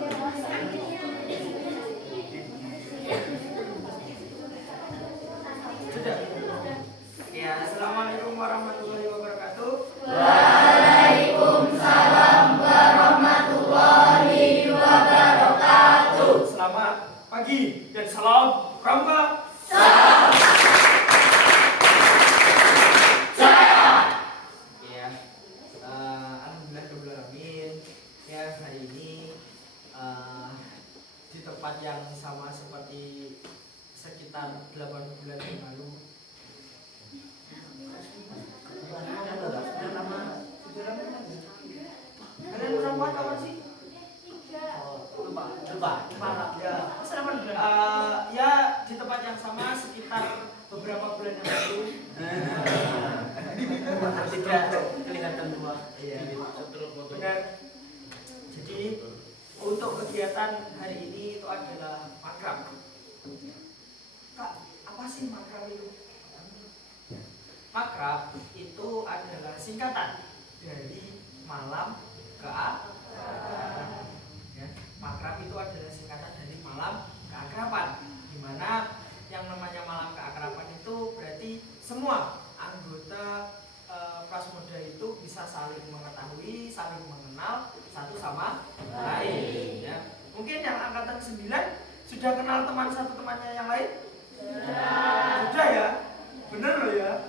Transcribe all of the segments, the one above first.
Sudah. Ya, assalamualaikum warahmatullahi wabarakatuh. Waalaikumsalam warahmatullahi wabarakatuh. Selamat pagi dan salam pramuka. Ya, alhamdulillah alamin. Ya, hari ini di tempat yang sama seperti sekitar 8 bulan yang lalu. Kalian perempuan kapan sih? Lupa. Ya. Ya di tempat yang sama sekitar beberapa bulan yang lalu. Tidak kelihatan tua. Iya. Benar. Jadi untuk kegiatan hari ini itu adalah makrab. Kak, apa sih makrab itu? Makrab itu adalah singkatan dari malam keakraban. Ya, makrab itu adalah singkatan dari malam keakraban, di mana yang namanya malam keakraban itu berarti semua anggota Prasmuda itu bisa saling mengetahui, saling mengenal satu sama lain. Ya. Mungkin yang angkatan 9 sudah kenal teman satu temannya yang lain? Sudah ya? Bener loh ya?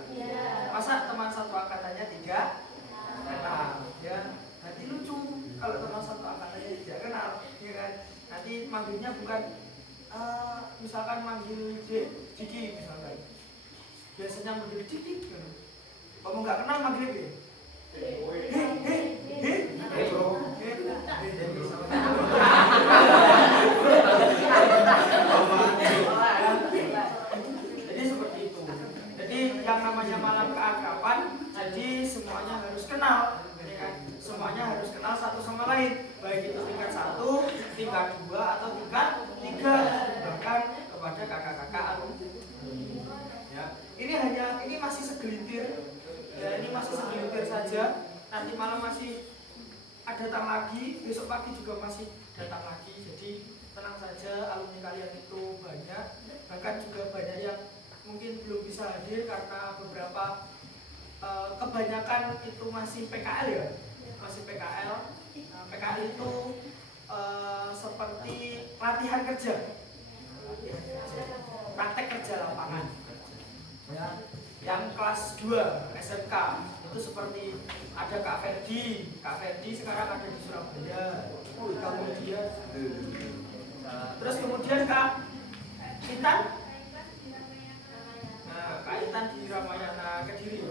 Masa teman satu angkatannya tidak kenal? Ya, nanti lucu kalau teman satu angkatannya tidak kenal, ya kan? Nanti manggilnya bukan misalkan manggil Diki misalkan. Biasanya manggil Dik. Kamu nggak kenal manggil dia? Jadi seperti itu. Jadi yang namanya malam keakraban, jadi semuanya harus kenal, ya kan? Semuanya harus kenal satu sama lain, baik itu tingkat 1, tingkat 2 atau tingkat 3, bahkan kepada kakak-kakak alumni. Ya, ini masih segelintir. Ya, ini masih segelintir saja. Nanti malam masih datang lagi, besok pagi juga masih datang lagi. Jadi tenang saja, alumni kalian itu banyak. Bahkan juga banyak yang mungkin belum bisa hadir karena beberapa kebanyakan itu masih PKL ya, masih PKL. PKL itu seperti latihan kerja, praktek kerja lapangan. Ya, yang kelas 2 SMK itu seperti ada Kak Ferdi sekarang ada di Surabaya. Kemudian terus kemudian Kak Intan, Kak Intan di Ramayana Kediri.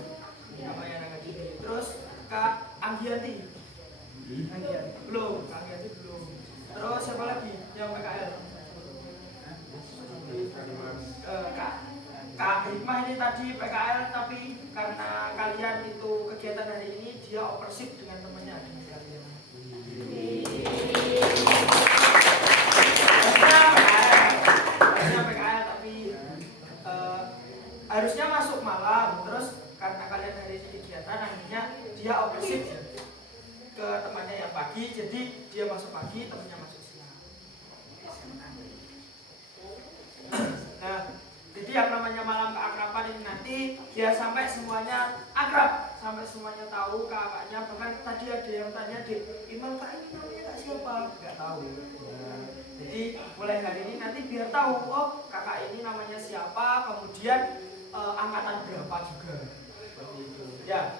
Terus Kak Anggiati belum. Terus siapa lagi yang PKL? Kak Hikmah ini tadi PKL, tapi karena kalian itu kegiatan hari ini dia opersif dengan temannya dengan kalian. Harusnya PKL tapi harusnya masuk malam, terus karena kalian hari ini kegiatan akhirnya dia opersif ke temannya yang pagi, jadi dia masuk pagi, temannya masuk siang. Nah, jadi yang namanya malam keakraban ini nanti ya sampai semuanya akrab, sampai semuanya tahu kakaknya. Bahkan tadi ada yang tanya, Dek, Imam Kak ini namanya Kak siapa? Nggak tahu. Nah, jadi mulai hari ini nanti biar tahu, oh kakak ini namanya siapa, kemudian angkatan berapa juga. Seperti itu. Ya,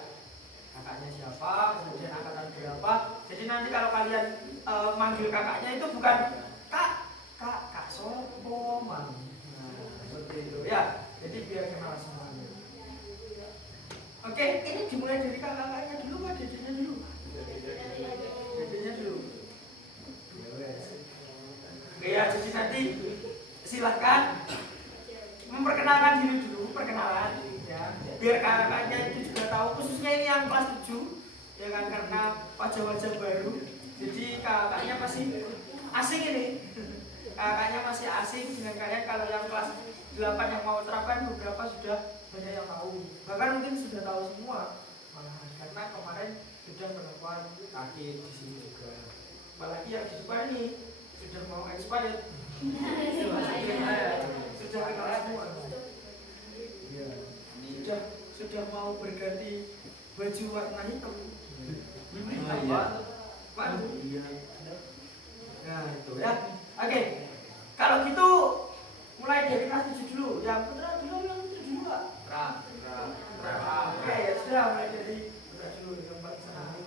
kakaknya siapa, kemudian angkatan berapa. Jadi nanti kalau kalian manggil kakaknya itu bukan Kak Sopo, Mang. Seperti itu ya, jadi biar kenal semuanya. Oke, ini dimulai dari kakak-kakaknya dulu, Pak, dedenya dulu. Oke ya, jadi nanti silahkan memperkenalkan diri dulu, perkenalan ya, biar kakak-kakaknya itu juga tahu, khususnya ini yang kelas 7 ya kan, karena wajah-wajah baru, jadi kakaknya masih asing ini. Kakaknya masih asing dengan kalian. Kalau yang kelas 8 yang mau terapkan beberapa sudah banyak yang tahu, bahkan mungkin sudah tahu semua malahan, karena kemarin sudah melakukan kaki di sini juga. Apalagi yang di depan ini sudah mau expired. Sudah kenal semua. Ya. Sudah mau berganti baju warna hitam. Pak. Iya. Nah, itu ya. Oke. Kalau gitu mulai dari kelas 7 dulu. Yang putra dulu, yang putri dulu, Pak. Oke, ya sudah mulai dari putra dulu yang paling senang.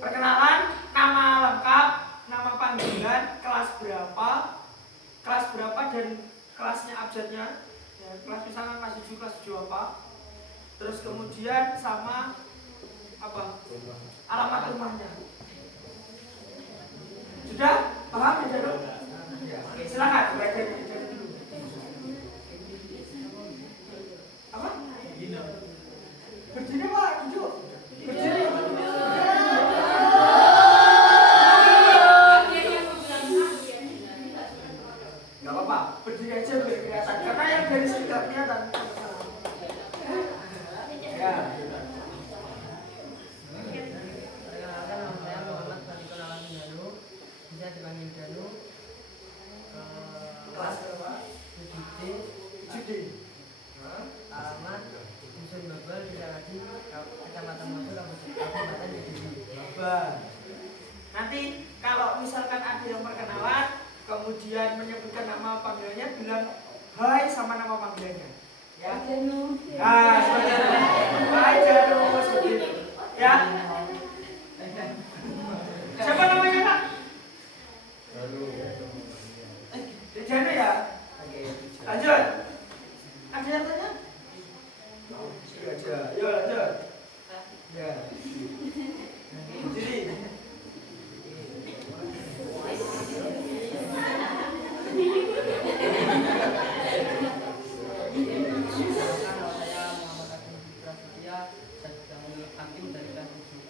Perkenalan, nama lengkap, nama panggilan, kelas berapa dan kelasnya abjadnya. Ya, kelas misalnya kelas 7 apa. Terus kemudian sama apa? Alamat rumahnya. Sudah? Paham ya, Jaro? Oke, silakan belajar dulu. Apa? Berdiri, Pak, duduk. Berdiri. Gak apa-apa, berdiri aja biar kelihatan. Karena yang dari sini gak kelihatan. Ya. Perkenalkan, nama saya Muhammad Fatikul Alami Danu, bisa dipanggil Danu. Kelas berapa? 7D. 7D. Alamat Dusun Babal, Desa Ladi, Kecamatan Mojo, Kabupaten Kediri. Babal. Nanti kalau misalkan ada yang perkenalan, kemudian menyebutkan nama panggilannya, bilang hai sama nama panggilannya. Ya. Ah, seperti itu. Hai Janu, seperti itu. Ya. Siapa namanya, Kak? Janu ya? Oke. Lanjut. Ada yang tanya? Iya, aja. Yuk, lanjut. Ya. Jadi Perkenalkan, nama saya Muhammad Agung Prasetya, saya sedang aktif dari kelas 7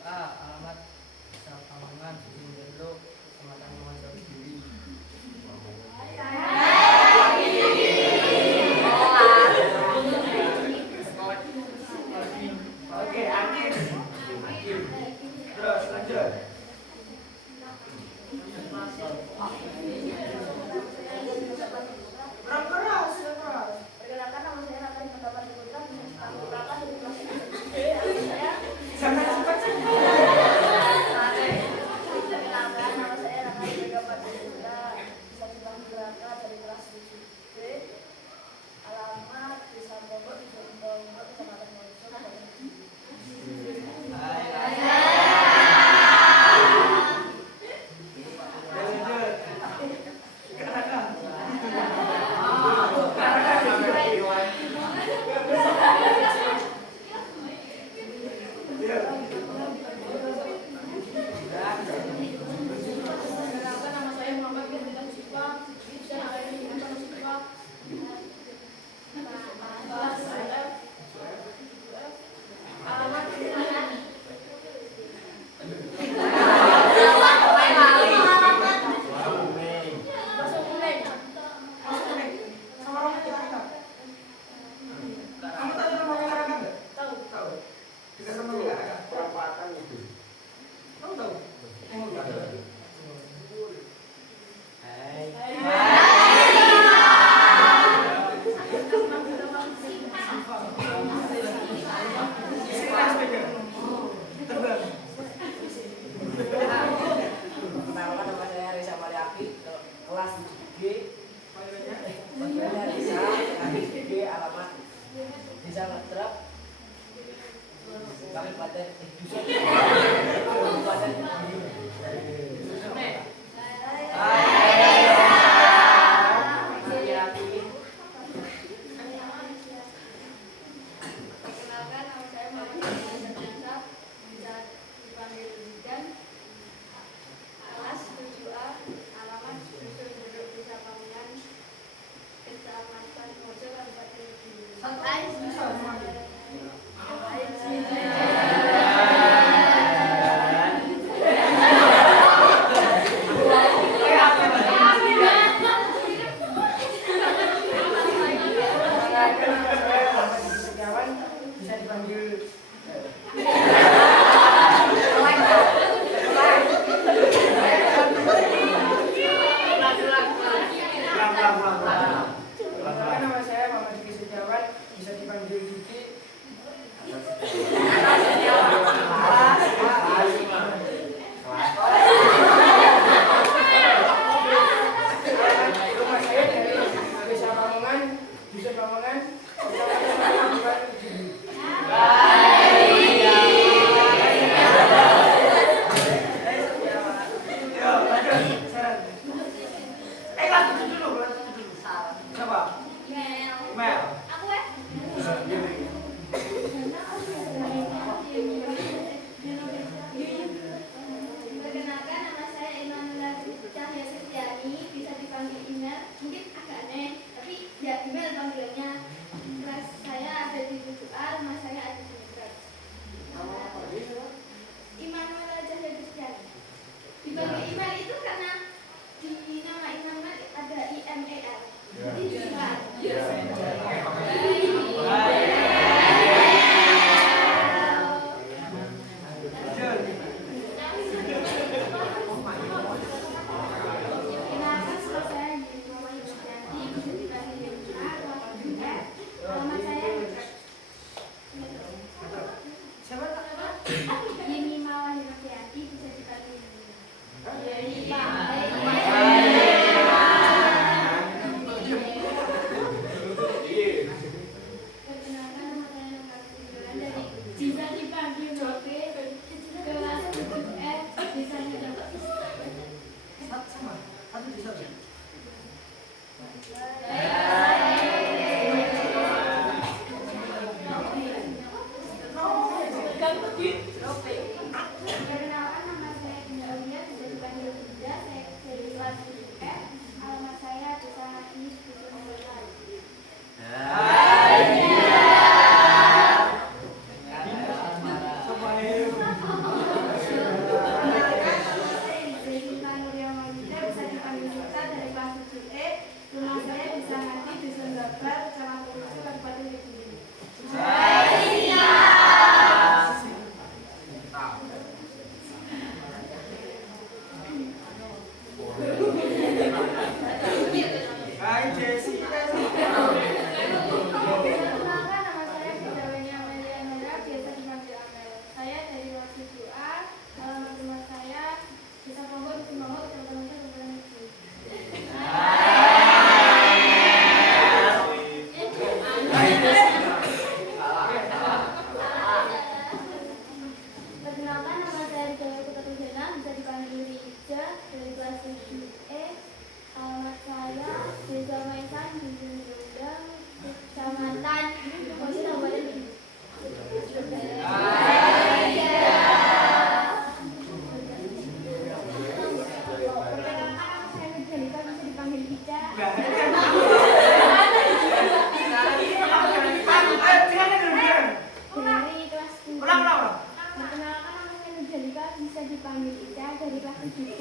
Ica dari kelas 7D.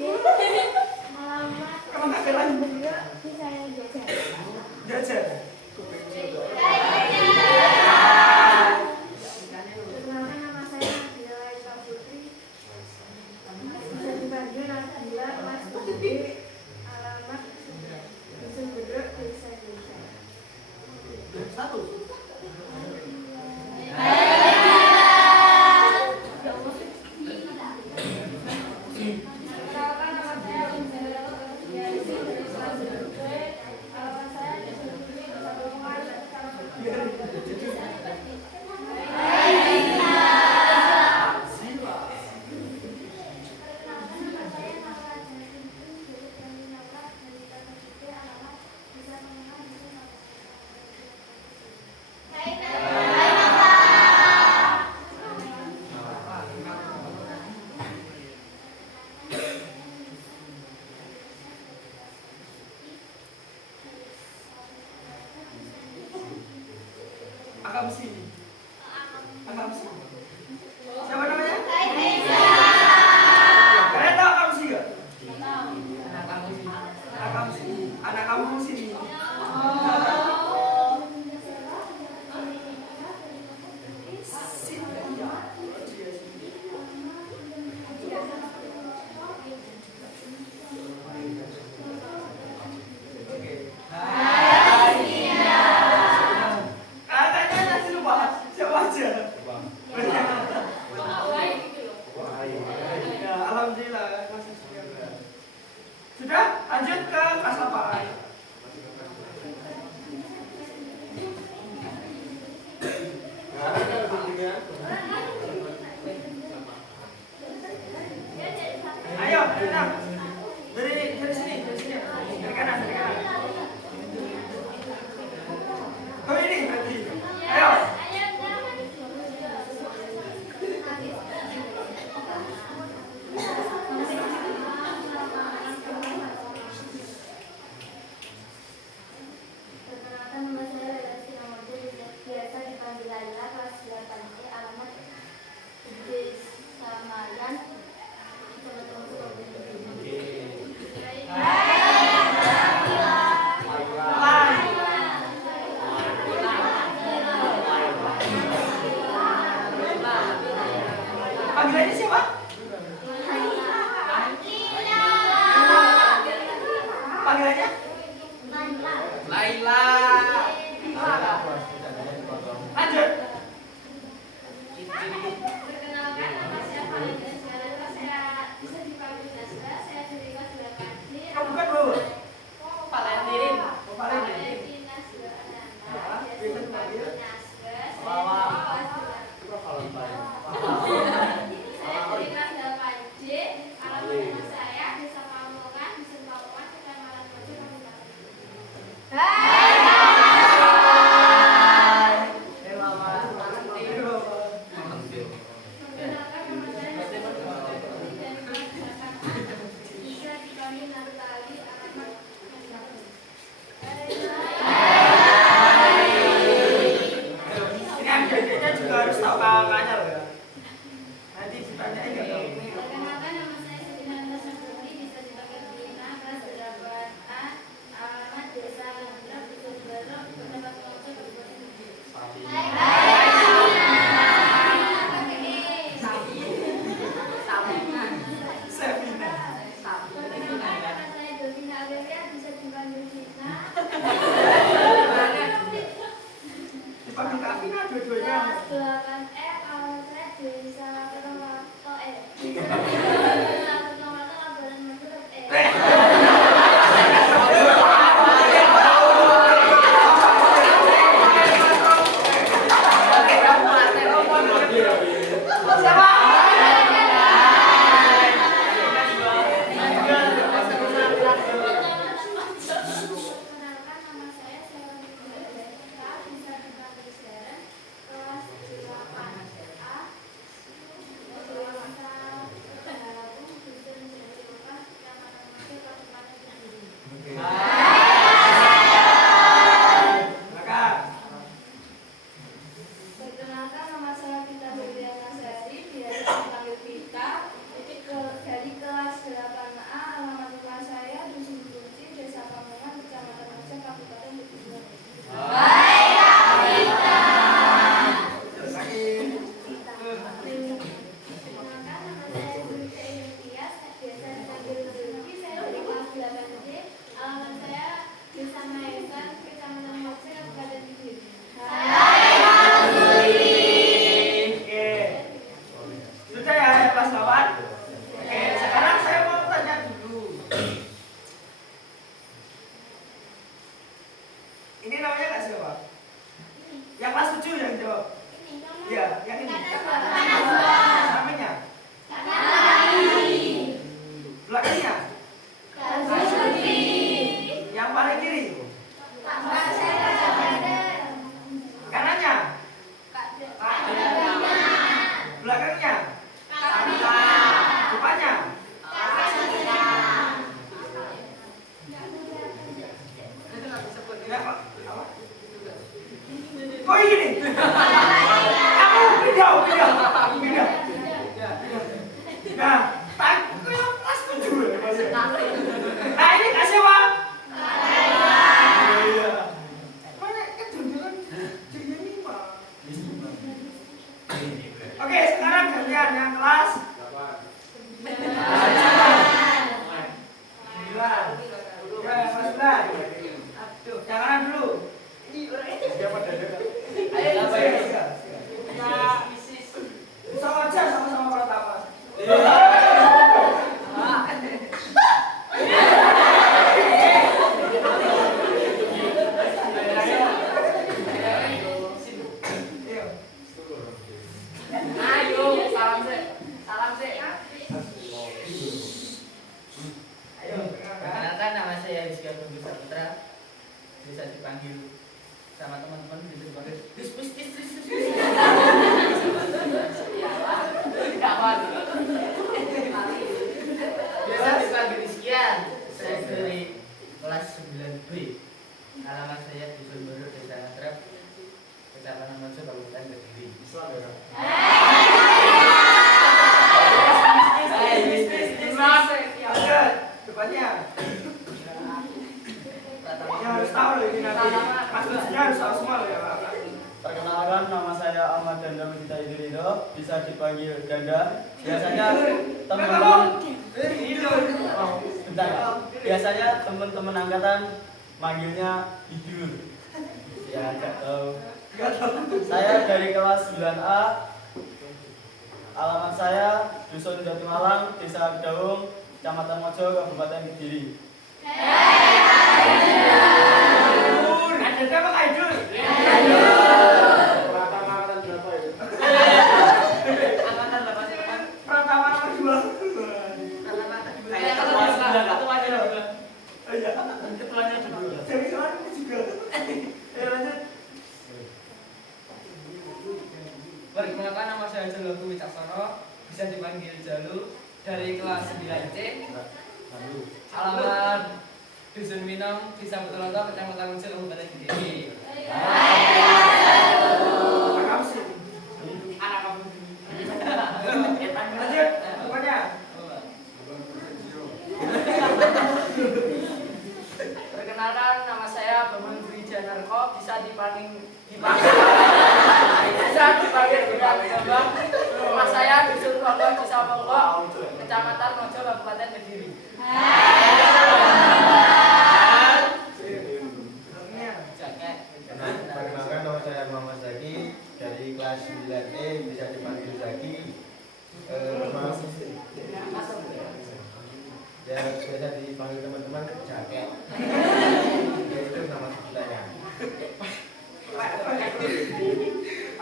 Alamat Emang nggak ada lagi? Bener di saya jajan. Jajan. Perkenalkan nama saya Nabila Eka Putri. Bisa dipanggil Nabila kelas 7D. Alamat Dusun Bedok desa jajan. Satu. Perkenalkan nama saya Unzela Yasi dari kelas 7D. Alamat saya Desa Putri Desa Bomongan. Akamsi. Akamsi. Siapa namanya? Kalian tahu Akamsi nggak? Akamsi. Anak kampung sini. Katanya masih lupa. Siapa aja? Ya, alhamdulillah masih siap. Sudah, lanjut ke kelas 8. Ayo, Rina. Dari sini, dari sini. Dari kanan, dari kanan. Oh ini berarti. Ayo. Perkenalkan nama saya Lelasi Namode, biasa dipanggil Laila, kelas 8C, alamat Desa Mayan, Kecamatan Sukabumi. Panggilannya siapa? Panggilannya? Laila. Lanjut. Perkenalkan nama saya Valida Segala, saya bisa dipanggil Nasra, saya dari kelas 8C. Kamu bukan bro? Valentine. Oh, Valentine. Valentina Suarana. Ah, Biasa biasa dipanggil dipanggil? Nasra, saya Wawa. dari kelas 8C. Alamat rumah saya Desa Pamongan, Dusun Pamongan, Kecamatan Mojo, Kabupaten. Perkenalkan nama saya Desa Putri dari kelas 8A. Bisa dipanggil Narutali, alamat Ini adik-adiknya juga harus tahu kakaknya loh ya. Nanti ditanya enggak tahu. Perkenalkan nama saya Sedina Tasabur dipanggil sama teman-teman bisa dipanggil dis. Biasa dipanggil sekian. Saya dari kelas 9B. Alamat saya di Sumber Desa Natrep, Kecamatan Mojo, Kabupaten Kediri. Depannya. Ini harus tahu loh ini nanti. Maksudnya harus tahu semua loh ya Pak. Perkenalkan, nama saya Ahmad Danda Widita Idrido, bisa dipanggil Danda. Biasanya teman-teman biasanya teman-teman angkatan manggilnya Idur. Ya, nggak tahu. Saya dari kelas 9A. Alamat saya Dusun Jatimalang, Desa Daung, Kecamatan Mojo, Kabupaten Kediri. Ada berapa Kak Idul? Pratama nomor 2. Ketuanya dulu. Dari soal ini juga. Lanjut. Perkenalkan, nama saya Jaloku Wicaksono, bisa dipanggil Jalu, dari kelas 9C. Alamat Dusun Minong, Desa Betuloto, Kecamatan Uncil, Kabupaten Kediri. Anak kamu. Lanjut. Pokoknya. Perkenalkan, nama saya Bambang Dwi Janarko, bisa dipanggil Bambang. Rumah saya Dusun Ponggo, Desa Ponggo, Kecamatan Mojo, Kabupaten Kediri. Perkenalkan, nama saya Muhammad Zaki, dari kelas 9E, bisa dipanggil Zaki. Ya, biasa dipanggil teman-teman Jaket. Itu nama sebutannya.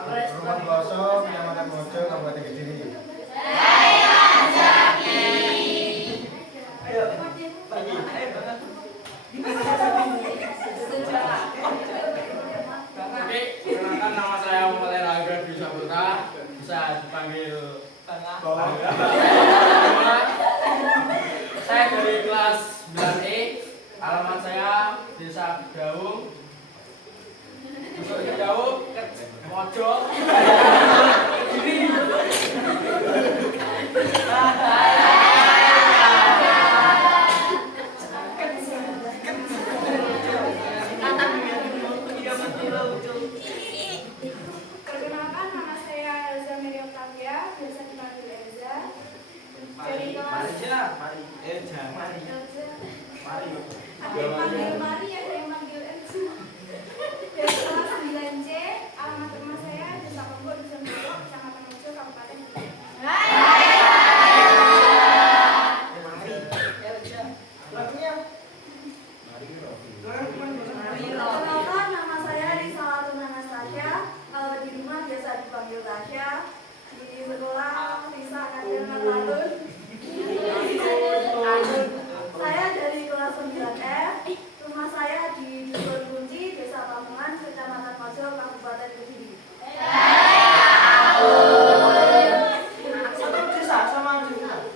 Rumah Bloso, Kecamatan Mojo, Kabupaten Kediri. Ayo. Pagi. Oke, perkenalkan, nama saya Muhammad Raga di Saputra, bisa dipanggil Bangga. Saya dari kelas 9E, alamat saya Desa Daung, Dusun Daung, Mojo. Perkenalkan, nama saya Elza Miriam Tavia, biasa dipanggil Elza. Dari kelas Mari. Jangan. Elza. Mari. Ada yang panggil Mari, ada yang panggil Elza. Dari kelas 9C, alamat rumah saya Desa Ponggo, Dusun Ponggo, Kecamatan Mojo, Kabupaten Kediri. Lagunya. Perkenalkan, nama saya Risa Latun Anastasia. Kalau di rumah biasa dipanggil Tasya. Di sekolah Risa Kadirman Latun. Saya dari kelas 9F. Rumah saya di Dusun Kunci, Desa Pamungan, Kecamatan Mojo, Kabupaten Kediri. Satu desa sama desa.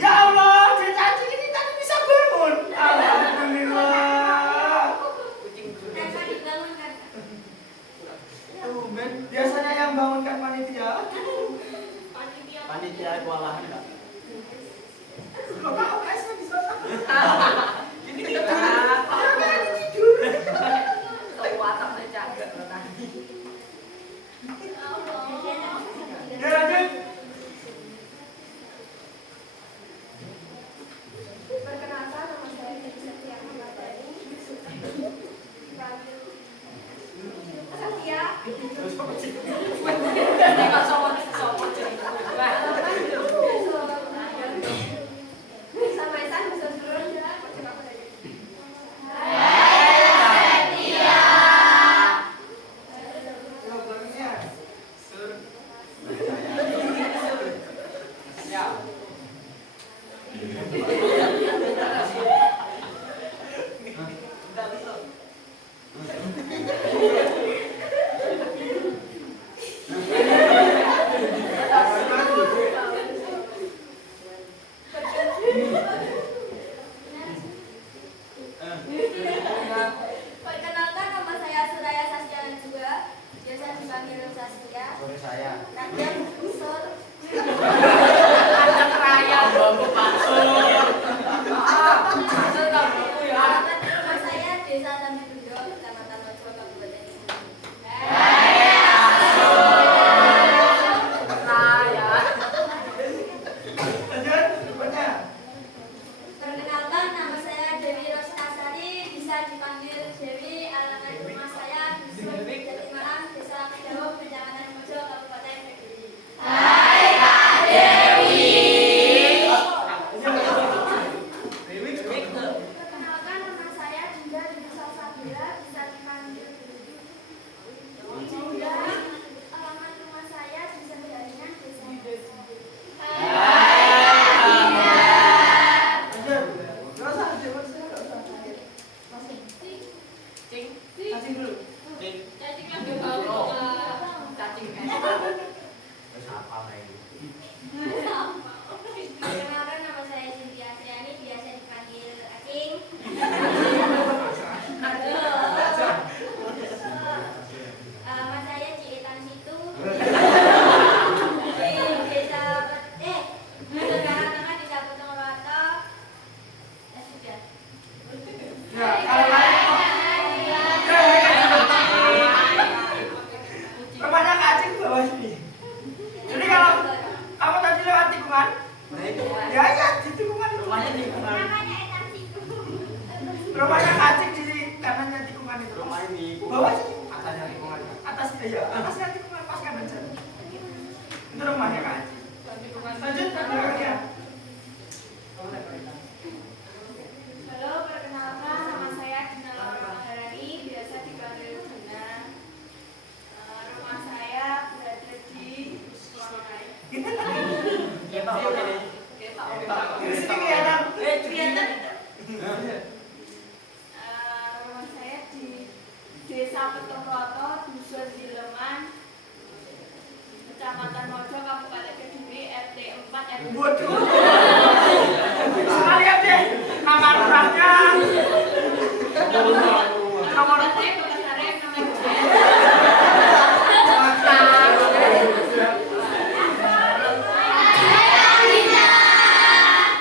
Ya Allah, dia cantik ini tadi bisa bangun. Alhamdulillah. Men, biasanya yang bangunkan panitia. Panitia kewalahan, Kak. Loh, Kak, OKS-nya di sana. Ini tidur. Ini tidur. Ya, lanjut. Perkenalkan, nama saya Dewi Setia Ahmadani. Dipanggil Setia. Sampai sana bisa turun. Lagunya. Sore saya. Kandang busur. Kandang raya. Bambu paksur. Hasil kamu ya. Alamat rumah saya Desa Tambidudo, Kecamatan Mojo, Kabupaten Sumut. Raya. Lanjut, berikutnya. Perkenalkan, nama saya Dewi Rosnasari, bisa dipanggil Dewi. Alamat rumah saya Dusun Jatimalang, Desa Kedawo, Kecamatan Mojo, Kabupaten Kediri. Perkenalkan, nama saya Dinda Desa Sabila, bisa dipanggil Dinda. Alamat rumah saya Desa Jaringan, Desa Lanjut. Gak usah, gak usah. Cing. Cacing dulu. Cacing lagi cacing. Terus apa lagi? Perkenalkan, nama saya Cynthia Triani, biasa dipanggil Acing. Alamat saya Ciitan Situ. Di Desa Negara Tengah, Desa Potong Roto. Ya sudah. Ya, kalau lain rumahnya kacing di bawah sini. Jadi kalau kamu tadi lewat tikungan, ya di tikungan itu. Rumahnya di mana? Namanya Etan Situ. Rumahnya kacing di kanannya tikungan itu. Rumah ini Bawah sini. Atasnya lingkungan. Atasnya ya, atasnya tikungan pas kanan sana. Itu rumahnya kacing. Lanjut, belakangnya. Halo, perkenalkan, nama saya Dina Laura Maharani, biasa dipanggil Dina. Rumah saya berada di Suwangai. Iya Pak. Di sini kelihatan. Rumah saya di Desa Petung Roto, Dusun Dileman, Kecamatan Mojo, Kabupaten Kediri, RT 4 RW. Waduh. Sekalian deh nama rumahnya. Nomor Saya Komisaris, nama ibu saya.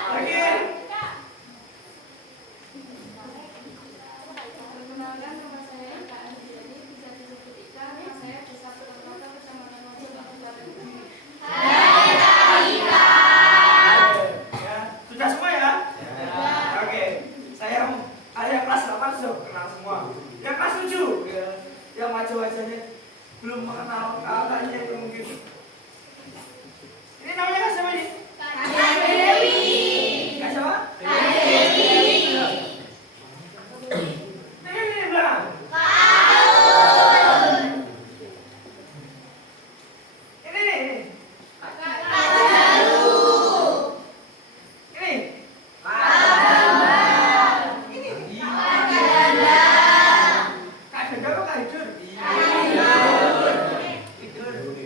lagi. Perkenalkan, nama saya Ika Andiani, bisa disebut Ika. Rumah saya Desa Petung Roto, Kecamatan Mojo, Kabupaten Kediri. Ya, sudah semua ya? Oke. Saya yang kelas 8 sudah kenal semua. Yang kelas 7 ya, yang wajah-wajahnya belum mengenal kakaknya itu mungkin. Ini namanya Kak siapa ini? Kak siapa? Ini belakang. Ini. Ini. Kak Denda apa Kak Hidur? Ini. Ini. Ini.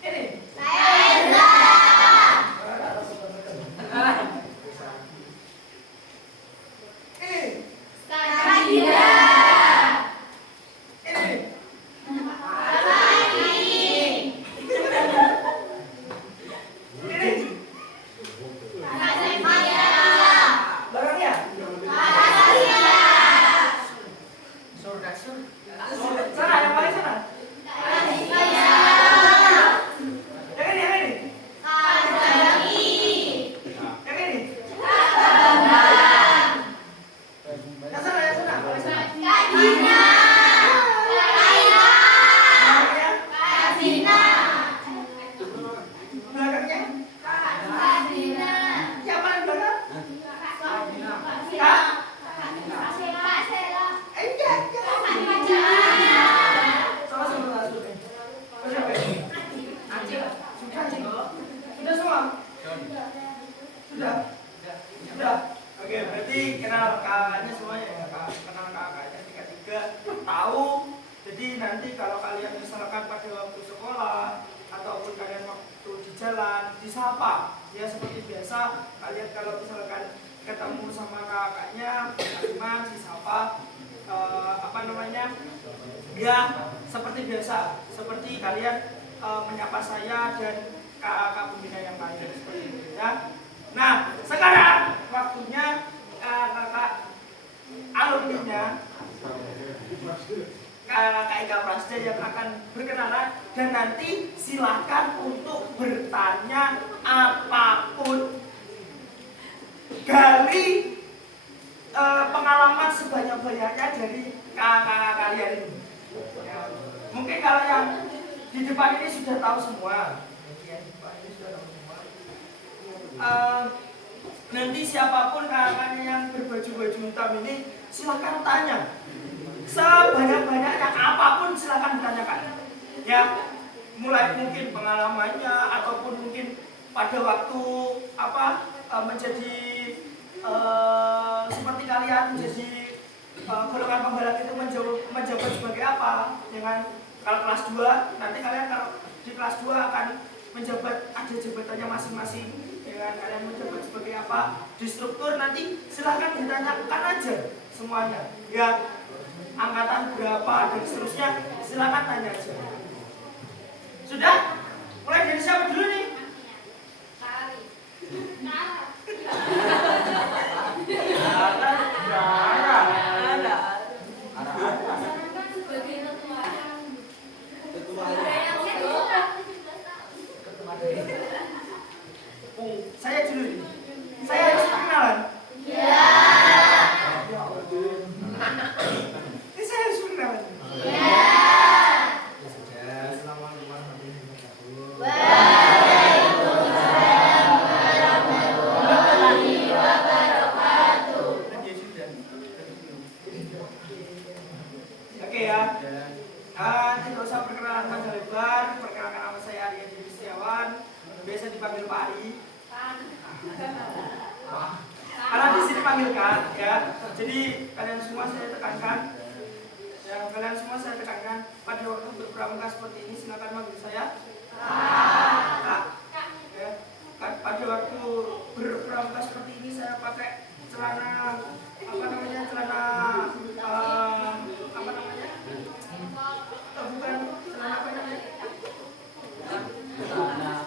Ini. Ini. Belakangnya. Sana, yang paling sana. Yang ini, yang ini. Yang ini. Yang sana, yang sana. Paling sana. Belakangnya. Belakangnya. Yang paling belakang. Kak. Iya, iya. Sama-sama. Siapa ini? Sudah semua? Sudah? Sudah? Oke, berarti kenal kakaknya semuanya ya, kenal kakaknya tiga-tiga, tahu. Jadi nanti kalau kalian misalkan pada waktu sekolah ataupun kalian waktu di jalan disapa, ya seperti biasa. Kalian kalau misalkan ketemu sama kakaknya, kalian disapa apa namanya, ya seperti biasa, seperti kalian menyapa saya dan kakak pembina yang lain seperti itu ya. Nah sekarang waktunya kakak alumninya Kak Ika Prasda yang akan berkenalan, dan nanti silahkan untuk bertanya apapun, gali pengalaman sebanyak-banyaknya dari kakak kalian ini. Mungkin kalau yang di depan ini sudah tahu semua. Nanti siapapun kakaknya yang berbaju-baju hitam ini silahkan tanya. Sebanyak-banyaknya apapun silahkan ditanyakan. Ya, mulai mungkin pengalamannya ataupun mungkin pada waktu menjadi seperti kalian menjadi golongan pembalap itu menjabat sebagai apa? Dengan kalau kelas 2 nanti kalian kalau di kelas 2 akan menjabat, ada jabatannya masing-masing. Dengan kalian menjabat sebagai apa? Di struktur nanti silahkan ditanyakan aja semuanya. Ya, angkatan berapa dan seterusnya silakan tanya aja. Sudah? Mulai dari siapa dulu nih? Saya dulu nih. Saya harus perkenalan. Ya. Ini saya harus perkenalan. Ya. Sudah. Assalamualaikum warahmatullahi wabarakatuh. Waalaikumsalam warahmatullahi wabarakatuh. Ya sudah. Oke ya. Tidak usah perkenalan panjang lebar. Perkenalkan nama saya Arya Dwi Setiawan. Biasa dipanggil Pak Ari. Karena di sini panggil Kak, ya. Jadi kalian semua saya tekankan, pada waktu berpramuka seperti ini silakan manggil saya Kak. Ya. Pada waktu berpramuka seperti ini saya pakai celana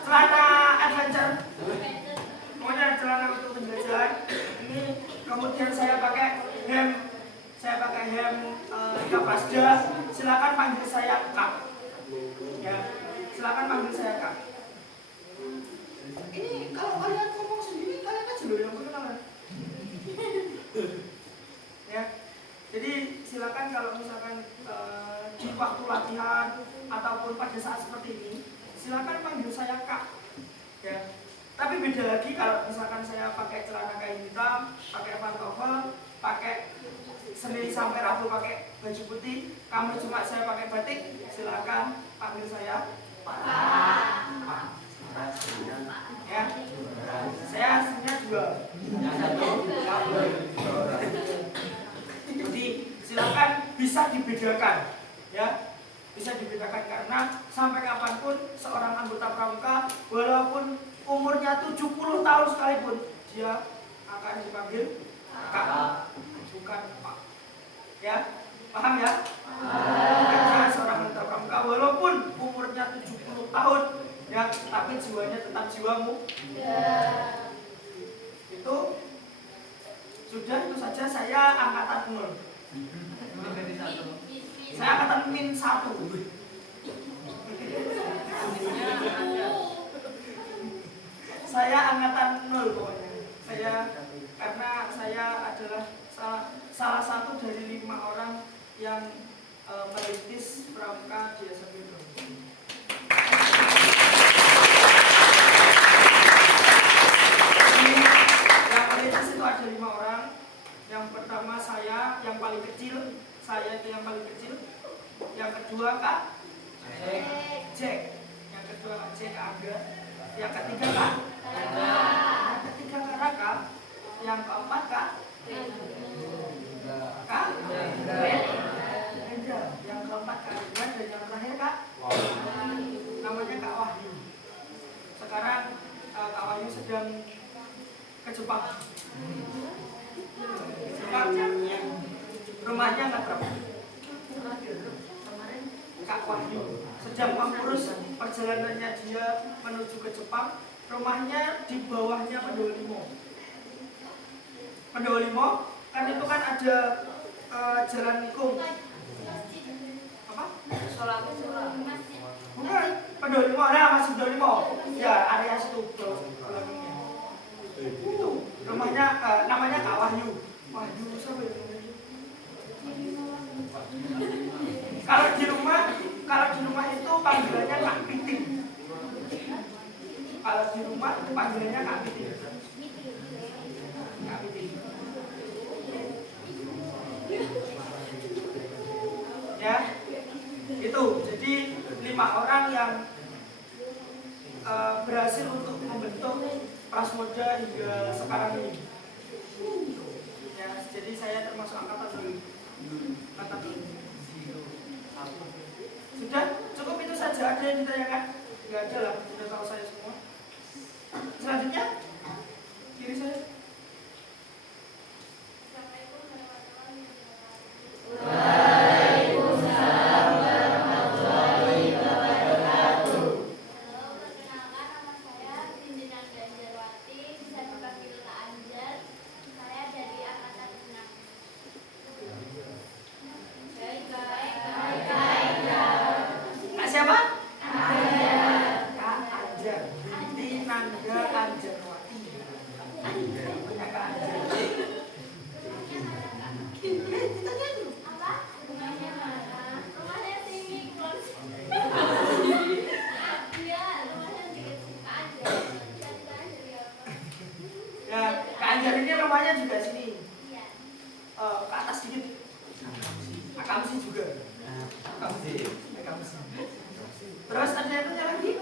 celana adventure. Pokoknya celana untuk penjelajahan. Ini kemudian saya pakai hem Ika Prasda. Silakan panggil saya Kak. Ya, silakan panggil saya Kak. Ini kalau kalian ngomong sendiri kalian aja loh yang berkenalan. Ya, jadi silakan kalau misalkan di waktu latihan ataupun pada saat seperti ini, silakan panggil saya Kak. Ya. Tapi beda lagi kalau misalkan saya pakai celana kain hitam, pakai pantofel, pakai sendiri sampai rambut pakai baju putih, kamu cuma saya pakai batik, silakan panggil saya Pak. Ya, saya aslinya juga. Jadi silakan bisa dibedakan, ya. Bisa dibedakan karena sampai kapanpun seorang anggota pramuka walaupun umurnya 70 tahun sekalipun dia akan dipanggil Kak, bukan Pak. Ya, paham ya? Karena seorang anggota pramuka walaupun umurnya 70 tahun ya, tapi jiwanya tetap jiwamu. Itu sudah, itu saja. Saya angkatan 0. Saya angkatan min 1. Saya angkatan 0 pokoknya. Karena saya adalah salah satu dari 5 orang yang merintis pramuka di SMP Provinsi. Yang merintis itu ada 5 orang. Yang pertama saya, yang paling kecil. Saya itu yang paling kecil. Yang kedua Kak Jack. Yang kedua Kak Jack Angga. Yang ketiga Kak yang ketiga Kak Raka. Yang keempat Kak Rendra. Yang keempat Kak Rendra. Dan yang terakhir Kak namanya Kak Wahyu. Sekarang Kak Wahyu sedang ke Jepang. Rumahnya nggak berapa? sedang mengurus perjalanannya dia menuju ke Jepang. Rumahnya di bawahnya Pendolimo. Pendolimo kan itu kan ada jalan nikung. Apa? Bukan, Pendolimo, nah Mas Pendolimo. Ya, area situ belakangnya. Itu rumahnya namanya Kak Wahyu. Wahyu siapa ya? Kalau di rumah itu panggilannya Kak Piting. Kalau di rumah itu panggilannya Kak Piting. Kak Piting. Ya, itu. Jadi 5 orang yang berhasil untuk membentuk Prasmoda hingga sekarang ini. Ya, jadi saya termasuk angkatan ini. Sudah cukup itu saja. Ada yang ditanyakan? Tidak ada lah, sudah tahu saya semua. Selanjutnya kiri saya. Waalaikumsalam warahmatullahi wabarakatuh. Halo, perkenalkan nama saya Tindinan Ganjarwati, bisa dipanggil Kak Anjar. Saya dari angkatan 6. Baik. Kak siapa? Kak Anjar. Tinangga Anjarwati. Punya Kak Anjar. Ditanya dulu. Apa? Rumahnya mana? Rumahnya sini, Klon. Iya, rumahnya di Kak Anjar. Bisa ditanya dari apa? Ya, Kak Anjar ini rumahnya juga sini. Iya. Ke atas sedikit. Akamsi juga. Akamsi. Terus ada yang tanya lagi?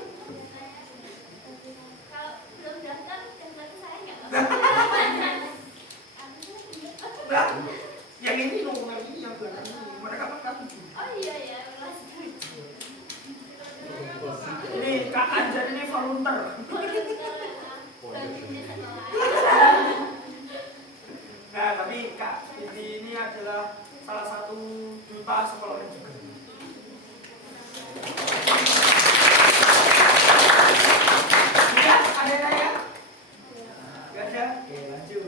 Kalau belum daftar saya nggak tahu. Nah, yang ini nomor ini yang belakang ini. Mereka kan Oh iya, kelas 7. ini Kak Anjar ini volunteer. Bandingnya sekolah. Nah, tapi Kak ini adalah salah satu duta sekolahnya juga. Ya, ada yang tanya? Gak ada? Oke, lanjut.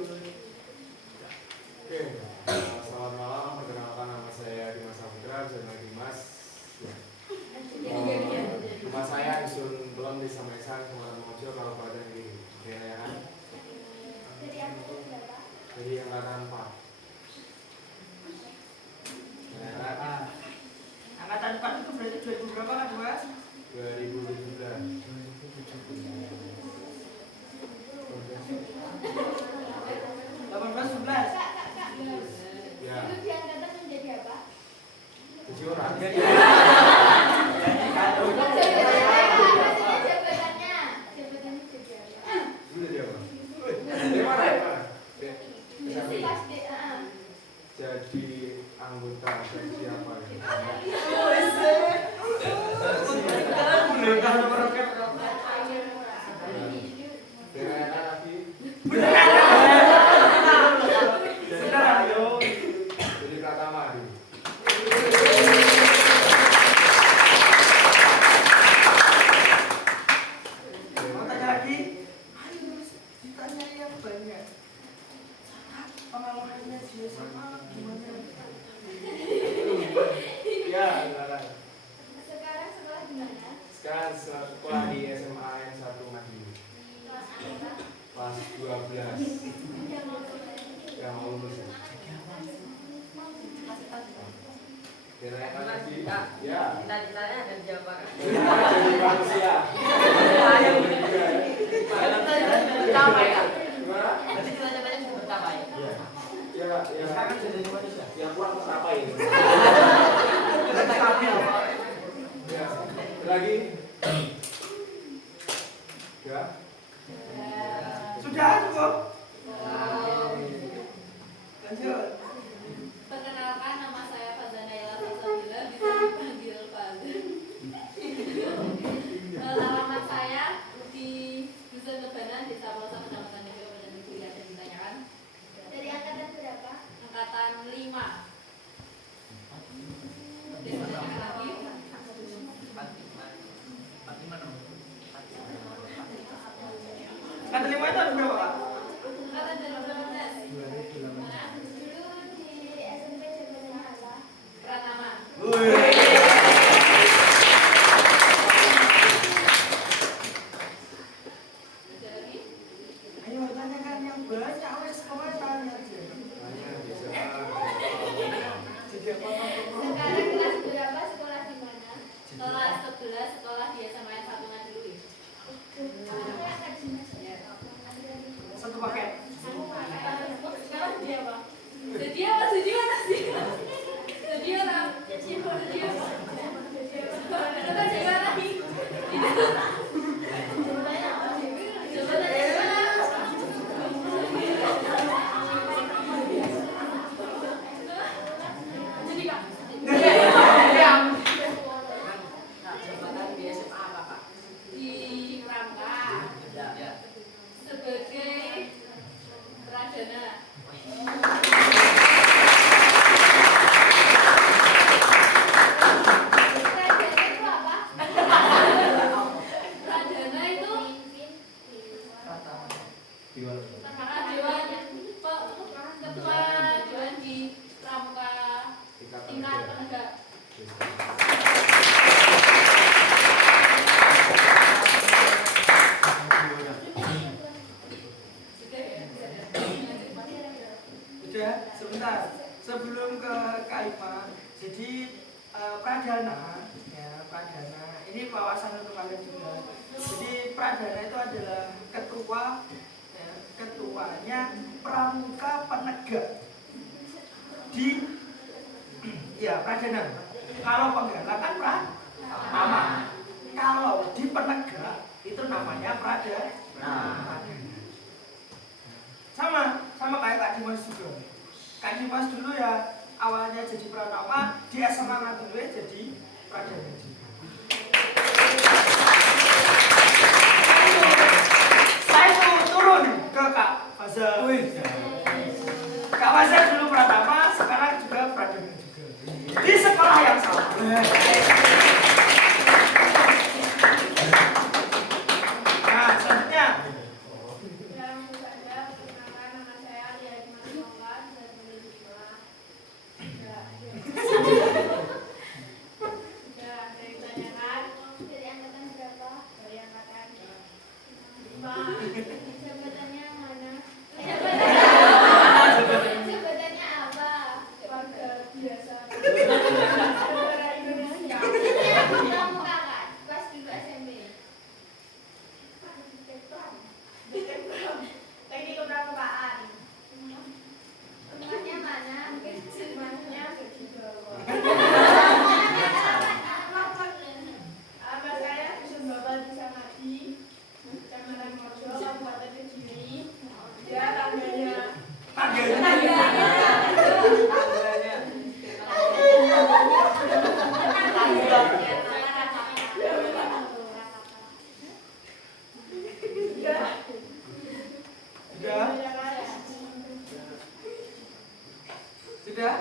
Oke, selamat malam. Perkenalkan nama saya Dimas Saputra, Jurnal Dimas. Rumah saya di Dusun Belum, Desa Mesan, Kecamatan Mojo, Kabupaten Kediri. Oke, ya kan? Jadi angkatan berapa? Jadi angkatan 4. Ya kan? Angkatan 4 itu berarti 2000 berapa kan, Mas? 2017. 18, 19. Kak. Ya, Dulu di angkatan menjadi apa? kejuaraan. Jabatannya jadi apa? Dulu dia apa? Di mana ya? Isi pas di Jadi anggota seksi apa ya? Beneran lagi. Beneran, yo. Jadi Pratama. Mau tanya lagi? Ayo Mas, ditanya yang banyak. Pengalamannya dia sama gimana? Ya, silakan. Sekarang sekolah di mana? Sekarang sekolah di SMA N 1 Madiun. Kelas apa? Kelas 12 yang mau lulus ya. Kira-kira lagi? Ya. Cita-citanya ada di apa kan? Jadi manusia. Capai kan? Gimana? Berarti cita-citanya bisa tercapai. Ya, Sekarang jadi manusia. yang kurang tercapai. Ya, lagi. Ya. Sudah cukup. Lanjut. Perkenalkan, nama saya Fazanaila Fasabila, bisa dipanggil Fazan. Alamat saya di Dusun Lebanan, Desa Pelosok, Kecamatan Negeri, Kabupaten Kediri. Ada yang ditanyakan? Dari angkatan berapa? Angkatan 5. Kak Ima. Jadi pradana, ya pradana. Ini wawasan untuk kalian juga. Jadi pradana itu adalah ketua, ya, ketuanya pramuka penegak di, ya pradana. Kalau penggala kan pratama. Kalau di penegak itu namanya pradana. Sama kayak Kak Dimas juga. Kak Dimas dulu ya awalnya jadi pratama, di SMA dulu ya jadi pradana juga. Saya itu turun ke Kak Faza. Kak Faza dulu pratama, sekarang juga pradana juga. Di sekolah yang sama. Nah, selanjutnya. Jabatannya mana? Jabatannya apa? Warga biasa. Negara Indonesia. Pramuka kan? Kelas 2 SMP. Teknik kepramukaan. Tempatnya mana? Tempatnya di bawah. Nama saya Dusun Bapak Desa Madi, Kecamatan Mojo, Kabupaten Kediri. Ya, tangganya. Sudah?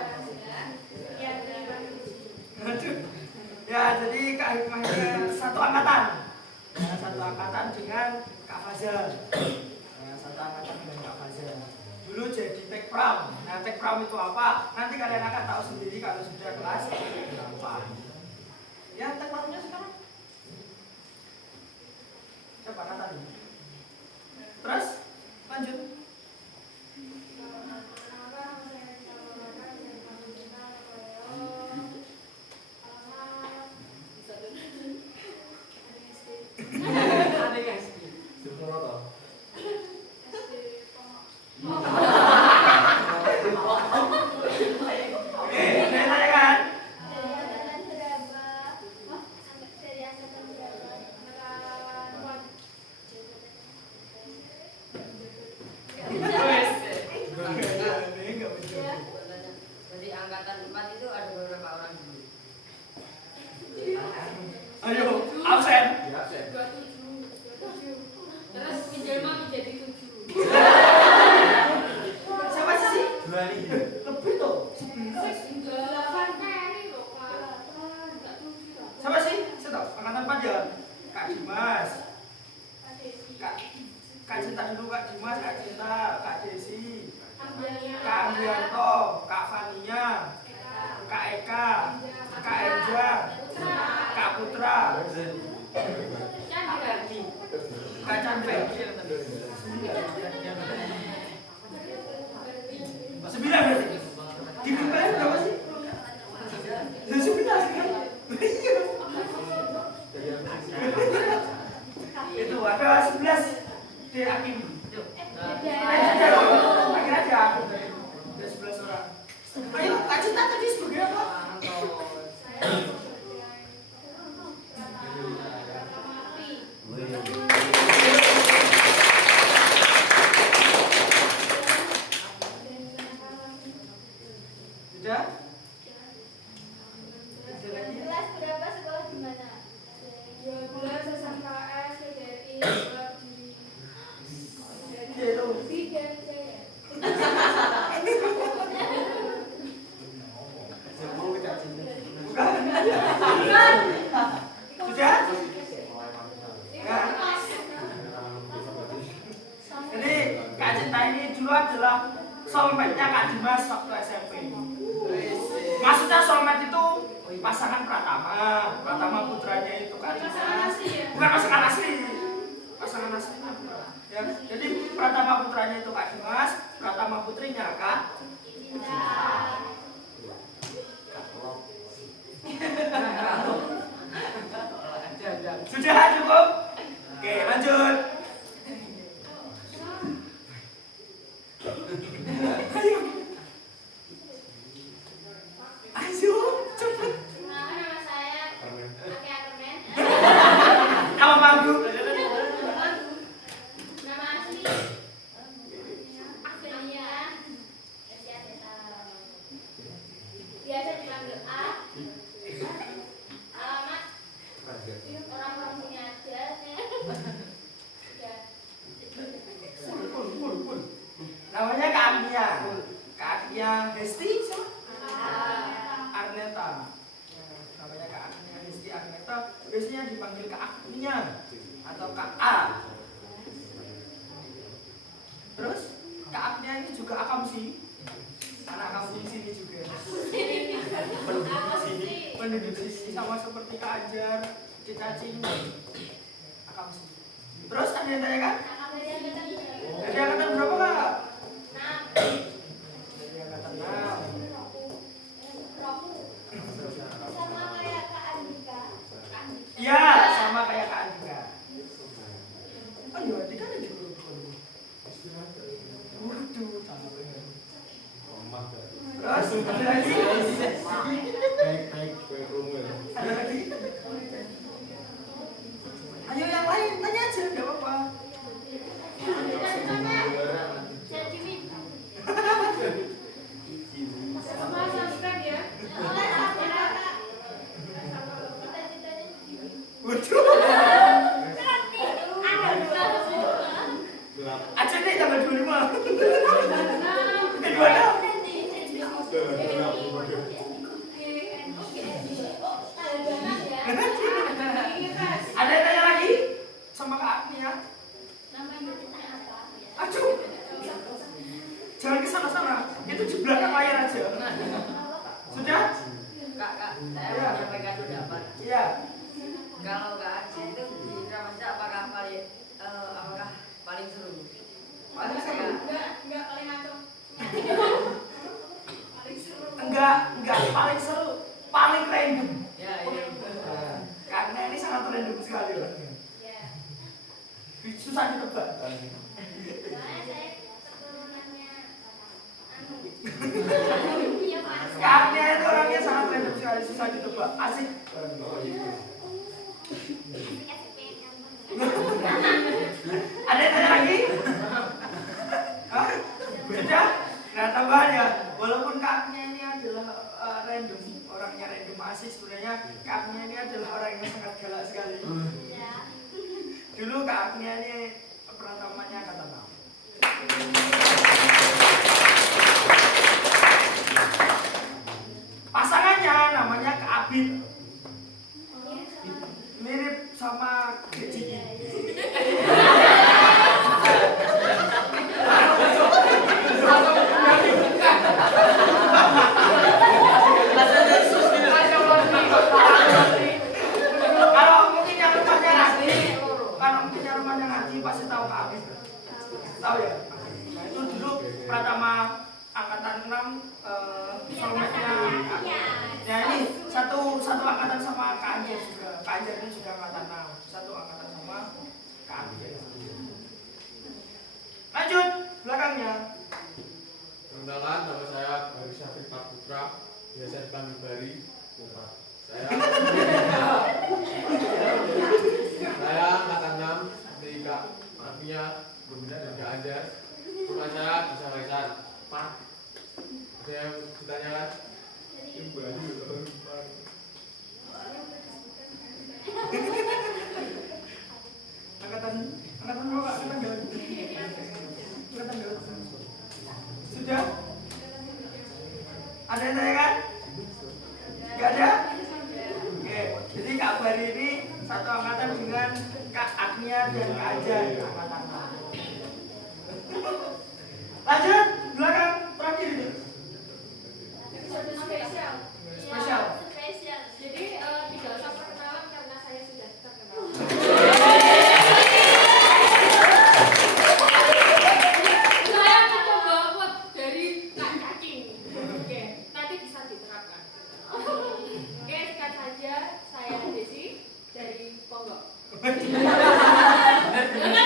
Ya, jadi Kak Hikmah ini satu angkatan. Ya, satu angkatan dengan Kak Faza. Ya, satu angkatan dengan Kak Faza. Dulu jadi tekpram. Nah, tekpram itu apa? Nanti kalian akan tahu sendiri kalau sudah kelas berapa. Ya, tekpramnya sekarang. Coba kata dulu. Terus lanjut. Jadi angkatan 4 itu ada beberapa orang dulu. Ayo, absen. Terus menjelma menjadi 7. Siapa sih? Berani. Lebih tuh. Siapa sih? Saya tahu. Angkatan 4 ya. Kak Dimas. Kak Cinta dulu, Kak Dimas, Kak Cinta, Kak Desi, Kak Andrianto, Kak Fania, Kak Eka, Kak Enja, Kak Putra, Kak Canpe. 9 berarti. Di BPN berapa sih? 11 kan? Itu ada 11 di Hakim. Akhirnya ada aku dari 11 orang. Ayo, Kak Cinta tadi sebagai apa? Sudah? Kelas berapa sekolah di mana? 12 SMKS PDI Itu. Bukan. Sudah? Ya. Jadi Kak Cinta ini dulu adalah soulmate-nya Kak Dimas waktu SMP. Maksudnya soulmate itu pasangan Pratama putranya itu Kak Dimas. Bukan pasangan asli. Pasangan aslinya bukan. Ya, jadi Pratama putranya itu Kak Dimas, Pratama putrinya Kak Cinta. dipanggil A. Alamat orang punya aja. Ya. Namanya Kak Agnia. Kak Agnia Hesti siapa? Arneta. Namanya Kak Agnia Hesti Arneta. Biasanya dipanggil Kak Agnia atau Kak A. Terus Kak Agnia ini juga akamsi. Anak kampung sini juga. Penduduk sini sama seperti Kak Anjar, Cik Cacing. Akamsi. Terus ada yang tanya kan? Ada angkatan berapa Kak? 6. Dari angkatan 6. Sama kayak Kak Andika. Iya, sama kayak Kak Andika. Oh iya, Andika ada juga. Waduh, sama kayak. Terus ada lagi? Baik Ada lagi? Ayo yang lain, tanya aja, gak apa-apa. Jadi mimpi. Semua subscribe ya. Oleh sama kakak. Waduh. Aceh nih tanggal 25. Gimana? Ada yang tanya lagi sama Kak Agnia? Aduh, jangan ke sana-sana. Itu di belakang layar aja. Sudah? Kak, saya Iya. mau menyampaikan pendapat. Iya. Kalau Kak Aceh itu di Indonesia apakah paling seru? Paling seru. Enggak paling ngaco. Paling seru. Enggak paling seru, paling random. Ya, iya. Karena ini sangat random sekali orangnya. Susah ditebak. Soalnya saya keturunannya anu. Iya Mas. Karena itu orangnya sangat random sekali, susah ditebak. Asik. Ada yang tanya lagi? Hah? Sudah? Nah tambahannya, walaupun kaknya ini adalah random, orangnya random asik, sebenarnya kaknya ini adalah orang yang sangat galak sekali. Ya. Dulu kaknya ini pertamanya kata nama. Pasangannya namanya Kak Abid. Mirip sama Gigi. Kalau mungkin yang rumahnya ngaji pasti tahu Kak Abid. Tahu ya? Nah, itu dulu Pratama angkatan 6 solmetnya. Ya ini satu angkatan sama Kak Anjar juga. Kak Anjar ini juga angkatan 6. Satu angkatan sama Kak Anjar. Lanjut belakangnya. Perkenalkan, nama saya Bari Syafiq Putra, biasa dipanggil Bari. Saya angkatan 6 dari Kak Agnia, Bunda dan Kak Anjar. Rumah saya disampaikan. Ada yang ditanyakan? Angkatan berapa? Angkatan berapa? Angkatan berapa? Sudah? Ada yang tanya kan? Enggak ada? Oke, jadi Kak Bari ini satu angkatan dengan Kak Agnia dan Kak Ajar angkatan 6. Lanjut, belakang terakhir itu. Spesial. Spesial. Spesial. Jadi tidak usah perkenalan karena saya sudah terkenal. Saya mencoba buat dari Kak Cacing. Oke, nanti bisa diterapkan. Oke, sekian saja. Saya Desi dari Ponggok. Jangan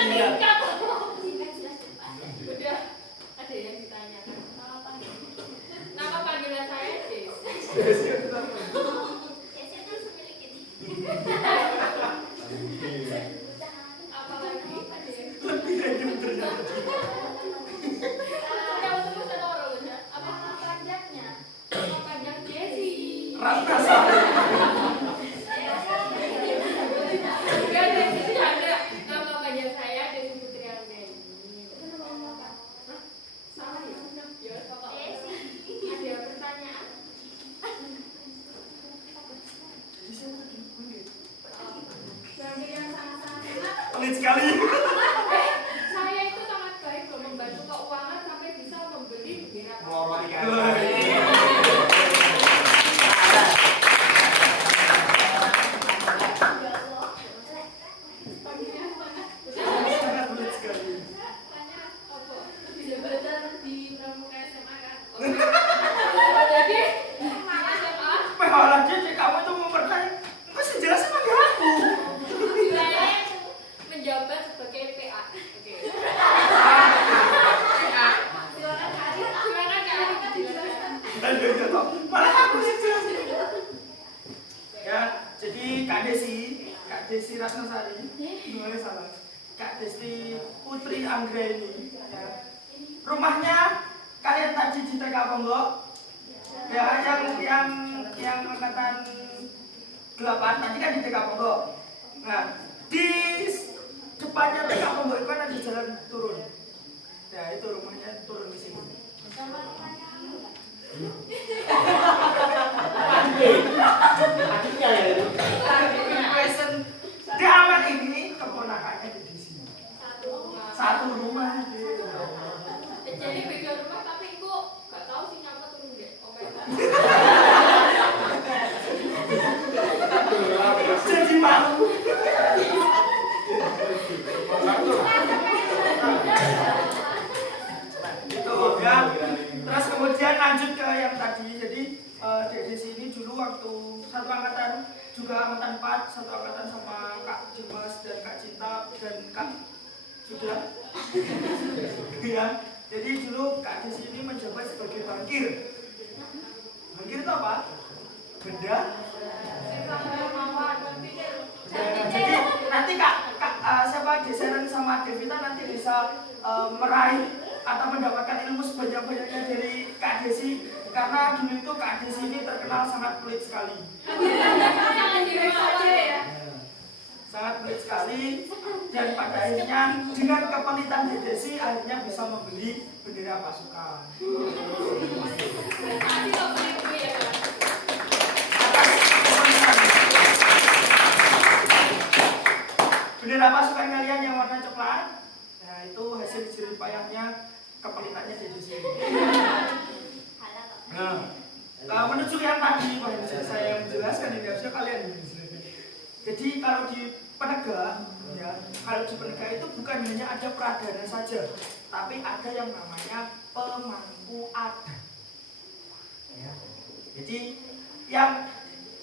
tingkat. Udah ada yang ditanyakan. Nama panggilan saya Des. Apalagi ada yang apa panjangnya? Apa panjang Desi? Ratnasari. Juga dari sini ada nama panjang saya Dewi Putri Anggreni. Hah? Salah ya? Ya, pokoknya ada pertanyaan. Dari yang sangat-sangat hebat. Pelit sekali. Saya itu sangat baik loh, membantu keuangan sampai bisa membeli bendera Woi. Sangat pelit sekali. Tanya apa? Jabatan di Pramuka SMA kan? Jadi di SMA Malah jadi kamu tuh mau bertanya, kok sejelasin bagi aku. saya menjabat sebagai PA. Oke. Silakan Kak Arif. Gimana Kak Arif dijelaskan? Aduh, toh. Malah aku sih jelasin. Ya, jadi Kak Desi Ratnasari, mulai salah. Kak Desi Putri Anggreni. Ya. Rumahnya kalian tadi di TK Ponggo. Ya, yang angkatan 8 tadi kan di TK Ponggo. Nah, di depannya TK Ponggo itu kan ada jalan turun. Ya, itu rumahnya turun di sini. Adiknya ya. Question di awal ini keponakannya di sini. Satu rumah di. Jadi beda rumah tapi kok gak tahu sih nyapa turun deh. Oke. Jadi malu. Itu ya. Terus kemudian lanjut ke yang tadi. Jadi di sini dulu waktu satu angkatan juga angkatan 4, satu angkatan sama Kak Dimas dan Kak Cinta dan Kak sudah. Ya. Jadi dulu Kak Desi ini menjabat sebagai bankir. Bankir itu apa? Benda. Jadi nanti siapa Deseren sama Devita nanti bisa meraih atau mendapatkan ilmu sebanyak-banyaknya dari Kak Desi karena dulu itu Kak Desi ini terkenal sangat pelit sekali. Jangan saja ya. Sangat pelit sekali dan pada akhirnya dengan kepelitan Desi akhirnya bisa membeli bendera pasukan. Nanti kok beli ya. Bendera pasukan kalian yang warna coklat, nah itu hasil jerih payahnya kepelitannya di sini. Nah, menuju yang tadi, saya menjelaskan ini harusnya kalian. Jadi kalau di penegak, ya, kalau di penegak itu bukan hanya ada pradana saja, tapi ada yang namanya pemangku adat. Ya. Jadi yang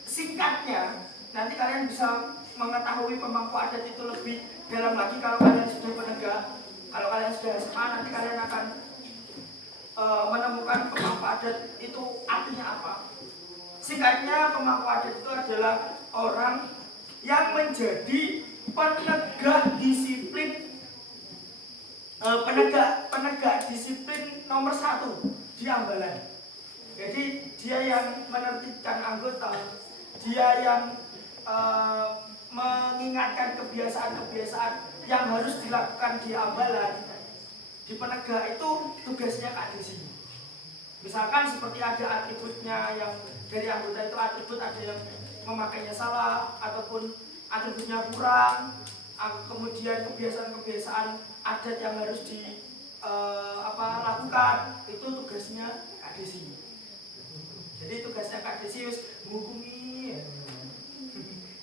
singkatnya nanti kalian bisa mengetahui pemangku adat itu lebih dalam lagi kalau kalian sudah penegak. Kalau kalian sudah SMA nanti kalian akan menemukan pemangku adat itu artinya apa. Singkatnya pemangku adat itu adalah orang yang menjadi penegak disiplin penegak disiplin nomor 1 di Ambalan. Jadi dia yang menertibkan anggota, dia yang mengingatkan kebiasaan-kebiasaan yang harus dilakukan di Ambalan. Di penegak itu tugasnya Kak Desi. Misalkan seperti ada atributnya yang dari anggota itu atribut ada yang memakainya salah ataupun atributnya kurang, kemudian kebiasaan-kebiasaan adat yang harus lakukan itu tugasnya Kak Desi. Jadi tugasnya Kak Desi menghukumi.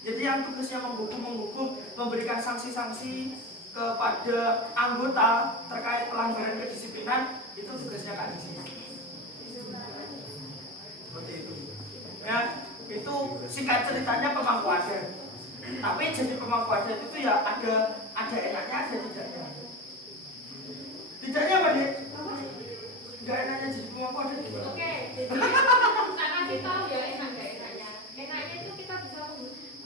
Jadi yang tugasnya menghukum, memberikan sanksi-sanksi kepada anggota terkait pelanggaran kedisiplinan itu tugasnya Kak Desi. Seperti itu. Ya, itu singkat ceritanya pemangku adat. Tapi jadi pemangku adat itu ya ada enaknya, ada tidaknya. Tidaknya apa deh? Enggak enaknya jadi pemangku adat. Oke, jadi tak kasih tahu ya enak nggak enaknya. Enaknya itu kita bisa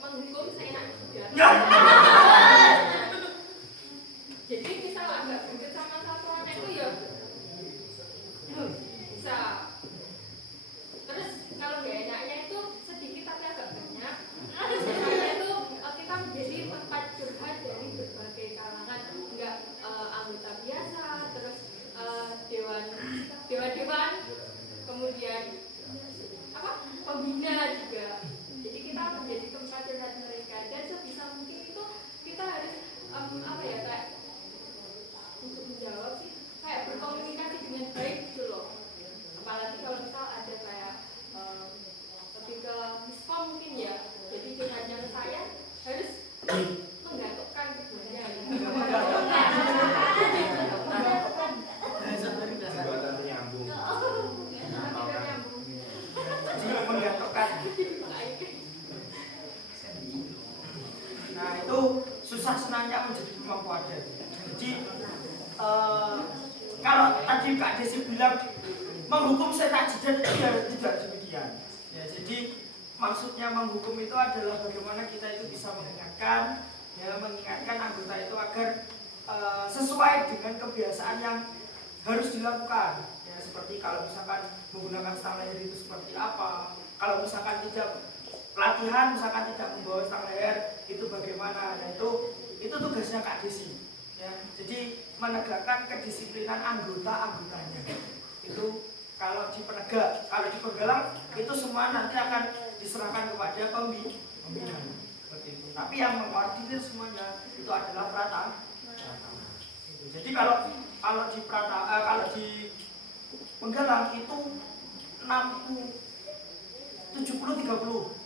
menghukum seenaknya juga. Jadi misal agak berget sama satu anak itu ya bisa. Terus kalau nggak enaknya itu pembina juga. Jadi kita menjadi tempat curhat mereka dan sebisa mungkin itu kita harus apa ya kayak untuk menjawab sih kayak berkomunikasi dengan baik gitu loh. Apalagi kalau misal ada kayak lebih ke miskom mungkin ya. Jadi curhatnya ke saya harus menggantungkan sebenarnya. Jembatan penyambung. Jadi menggantungkan. Nah itu susah senangnya menjadi pemangku adat. Jadi kalau tadi Kak Desi bilang menghukum setan jidat itu ya tidak demikian. Ya, jadi maksudnya menghukum itu adalah bagaimana kita itu bisa mengingatkan anggota itu agar sesuai dengan kebiasaan yang harus dilakukan. Ya, seperti kalau misalkan menggunakan stang leher itu seperti apa. Kalau misalkan tidak latihan, misalkan tidak membawa stang leher itu bagaimana. Nah itu tugasnya Kak Desi. Ya, jadi menegakkan kedisiplinan anggotanya. Itu kalau di penegak, kalau di penggalang itu semua nanti akan diserahkan kepada pembina. Seperti itu. Tapi yang mengkoordinir semuanya itu adalah pratama. Jadi kalau di penggalang itu 70 30.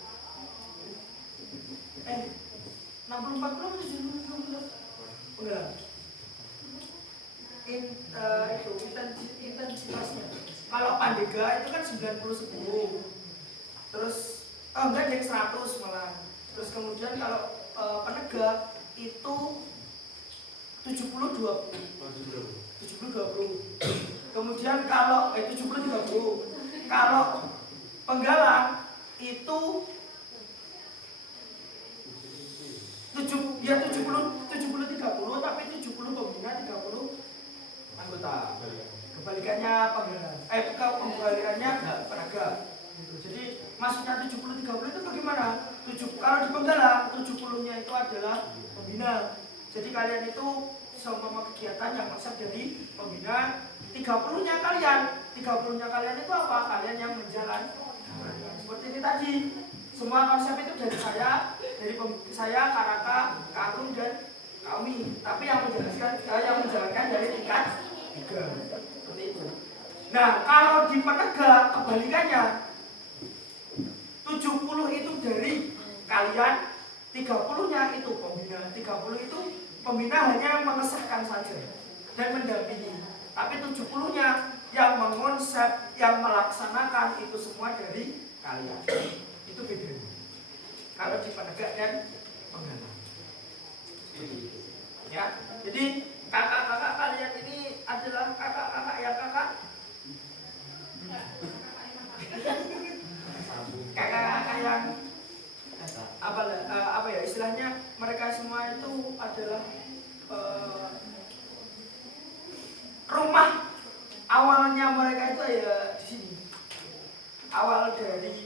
60 40 atau 70 30 penggalang. Itu intensitasnya. Kalau Pandega itu kan 90 10. Terus enggak ada yang 100 malah. Terus kemudian kalau penegak itu 70 20. 70 20. Kemudian kalau 70 30. Kalau penggalang itu 70 30 tapi 70 pembina 30 anggota. Kebalikannya penggalang. Kebalikannya penegak. Gitu. Jadi maksudnya 70 30 itu bagaimana? Kalau di penggalang 70-nya itu adalah pembina. Jadi kalian itu seumpama kegiatan yang masuk jadi pembina, 30-nya kalian. 30-nya kalian itu apa? Kalian yang menjalankan. Seperti ini tadi. Semua konsep itu dari saya, Karaka, Kak Agung dan kami. Tapi yang menjalankan dari tingkat 3. Seperti itu. Nah, kalau di penegak kebalikannya 70 itu dari kalian, 30-nya itu pembina. 30 itu pembina hanya mengesahkan saja dan mendampingi. Tapi 70-nya yang mengonsep, yang melaksanakan itu semua dari kalian. Itu bedanya. Kalau di penegak dan penggalang. Ya, jadi kakak-kakak kalian ini adalah kakak-kakak yang kakak-kakak yang apa ya istilahnya, mereka semua itu adalah rumah awalnya mereka itu ya di sini. Awal dari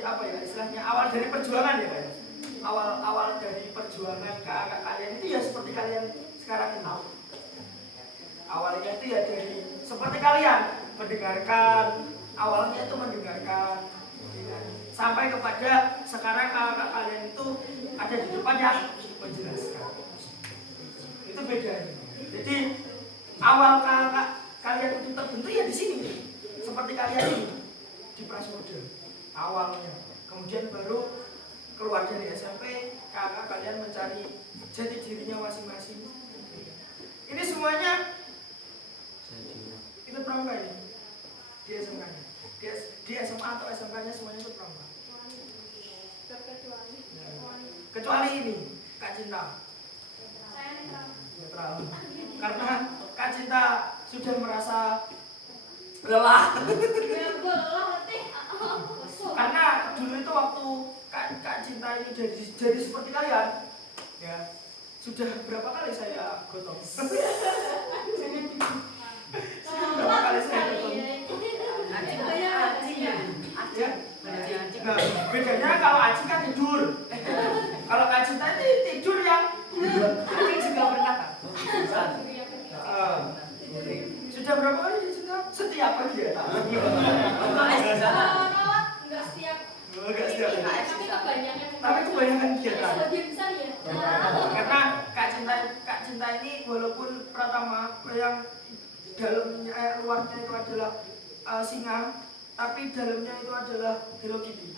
apa ya istilahnya, awal dari perjuangan ya kan. Awal dari perjuangan kakak kalian itu ya seperti kalian sekarang ini. Awalnya itu ya dari seperti kalian mendengarkan, awalnya itu mendengarkan ya, sampai kepada sekarang kakak kalian itu ada di depan yang menjelaskan. Itu bedanya. Jadi awal kakak kalian itu terbentuk ya di sini, seperti kalian ini di Prasmoda awalnya. Kemudian baru keluar dari SMP, kakak kalian mencari jati dirinya masing-masing. Ini semuanya ikut pramuka ini di SMK nya, di SMA atau SMK nya semuanya ikut pramuka. Kecuali ini Kak Cinta. Netral. Karena Kak Cinta sudah merasa lelah. Karena dulu itu waktu Kak Cinta ini jadi seperti kalian, ya sudah berapa kali saya gotong. Berapa kali saya gotong. Ya. Nah, bedanya kalau Acing kan tidur. Kalau Kak Cinta itu tidur yang Acing juga pernah kan. Sudah berapa kali Cinta? Setiap pagi ya. Tapi kebanyakan kegiatan. Sebagian besar ya. Karena Kak Cinta ini walaupun Pratama yang dalamnya luarnya itu adalah singa, tapi dalamnya itu adalah Hello Kitty.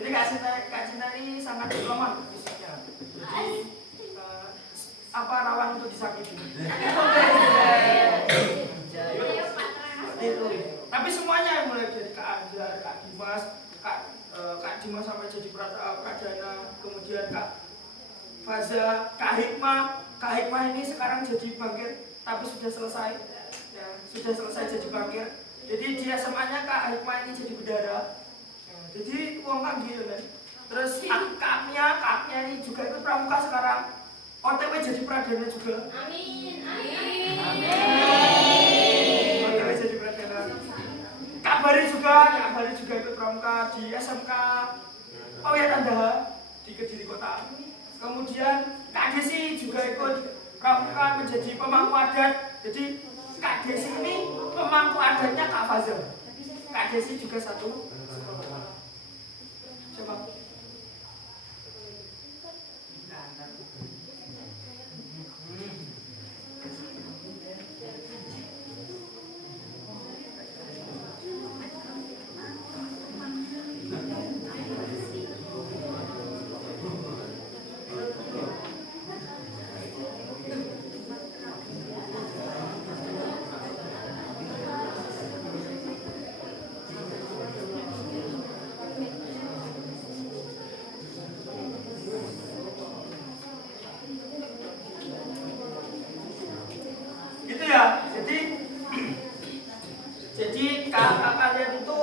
Jadi Kak Cinta ini sangat lemah fisiknya. Jadi rawan untuk disakiti. Itu. Tapi semuanya mulai dari Kak Anjar, Kak Dimas, Kak Dimas sampai jadi Pradana, kemudian Kak Faza, Kak Hikmah ini sekarang jadi bangkit, tapi sudah selesai, ya, sudah selesai jadi bangkit. Jadi di SMA-nya Kak Hikmah ini jadi bendara. Ya, jadi uang kan gitu kan. Terus kaknya ini juga ikut pramuka sekarang. OTW jadi Pradana juga. Amin. OTW jadi Pradana. Kak Bari juga ikut pramuka di SMK. Oh ya Tanda di Kediri Kota. Kemudian Kak Desi juga ikut pramuka menjadi pemangku adat. Jadi Kak Desi ini pemangku adatnya Kak Faza. Kak Desi juga satu. Coba. Gitu ya. Jadi kakak kalian itu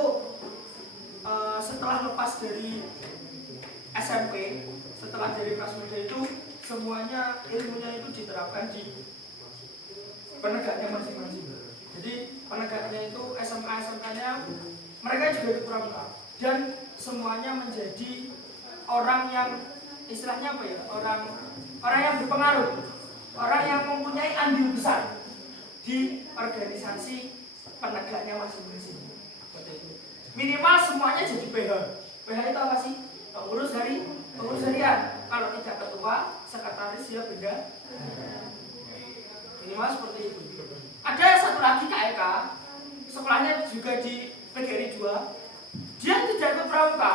setelah lepas dari SMP, setelah dari kelas muda itu semuanya ilmunya itu diterapkan di penegaknya masing-masing. Jadi penegaknya itu SMA-nya mereka juga ikut pramuka dan semuanya menjadi orang yang istilahnya apa ya, orang yang berpengaruh, orang yang mempunyai andil besar di organisasi penegaknya masing-masing. Minimal semuanya jadi PH. PH itu apa sih? Pengurus harian. Kalau tidak ketua, sekretaris ya beda. Minimal seperti itu. Ada satu lagi KEK, sekolahnya juga di PGRI 2. Dia tidak ikut pramuka,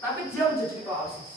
tapi dia menjadi ketua OSIS.